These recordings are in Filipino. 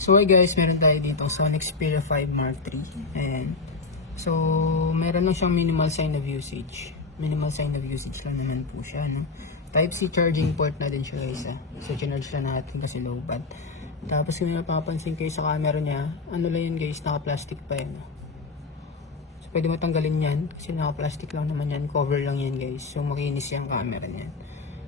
So hi guys, meron tayo dito Sony Xperia 5 Mark III. And so meron lang siyang minimal sign of usage. Minimal sign of usage lang naman po siya, no? Type-C charging port na din siya guys, ha? So charge lang natin kasi low bat. Tapos kung napapansin kayo sa camera niya, ano lang yun guys, naka-plastic pa yan, no? So pwede mo tanggalin yan kasi naka-plastic lang naman yan, cover lang yan guys. So makinis yung camera niyan.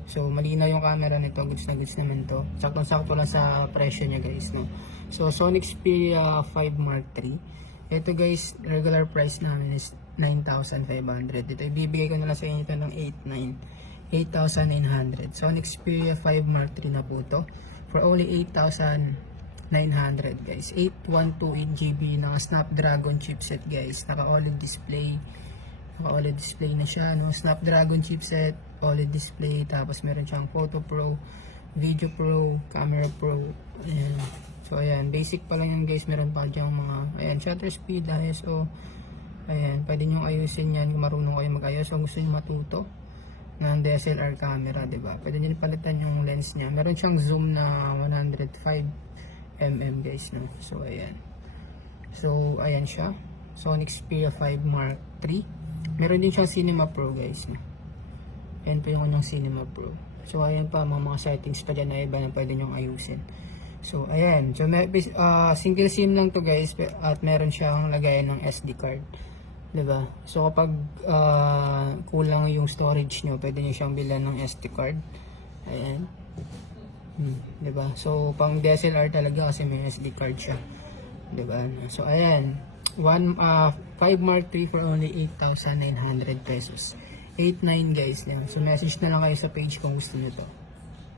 So malinaw yung camera nito, goods na goods naman to. Saktong-sakto lang sa presyo niya guys, no? So Sony Xperia 5 Mark III. Ito guys, regular price namin is 9,500. Ito ibibigay ko na lang sa inyo ito ng 8,900. Sony Xperia 5 Mark III na po to for only 8,900 guys. 8128GB na Snapdragon chipset guys. Naka OLED display. Naka OLED display na siya, no? Snapdragon chipset, OLED display, tapos meron siyang Photo Pro, Video Pro, Camera Pro. Ayan. So ayan, basic pa lang yan guys. Meron pa dyan mga, ayan, shutter speed, ISO. Ayan, pwede nyo ayusin yan kung marunong kayo mag-ayos o gusto nyo matuto ng DSLR camera, diba? Pwede nyo palitan yung lens niya. Meron siyang zoom na 105mm guys, no? So ayan. So ayan siya, Sony Xperia 5 Mark III. Meron din siyang Cinema Pro guys, no? Ayan po yung kanyang Cinema Pro. So ayan pa, mga settings pa dyan na iba na pwede nyong ayusin. So ayan, so single SIM lang to guys, at meron siyang lagayan ng SD card, 'di ba? So kapag kulang yung storage nyo, pwede nyo siyang bilhan ng SD card. Ayan. 'Di ba? So pang DSLR talaga kasi may SD card siya, 'di ba? So ayan, 5 Mark III for only 8,900 pesos. 89 guys, 'di ba? So message na lang kayo sa page kung gusto niyo to.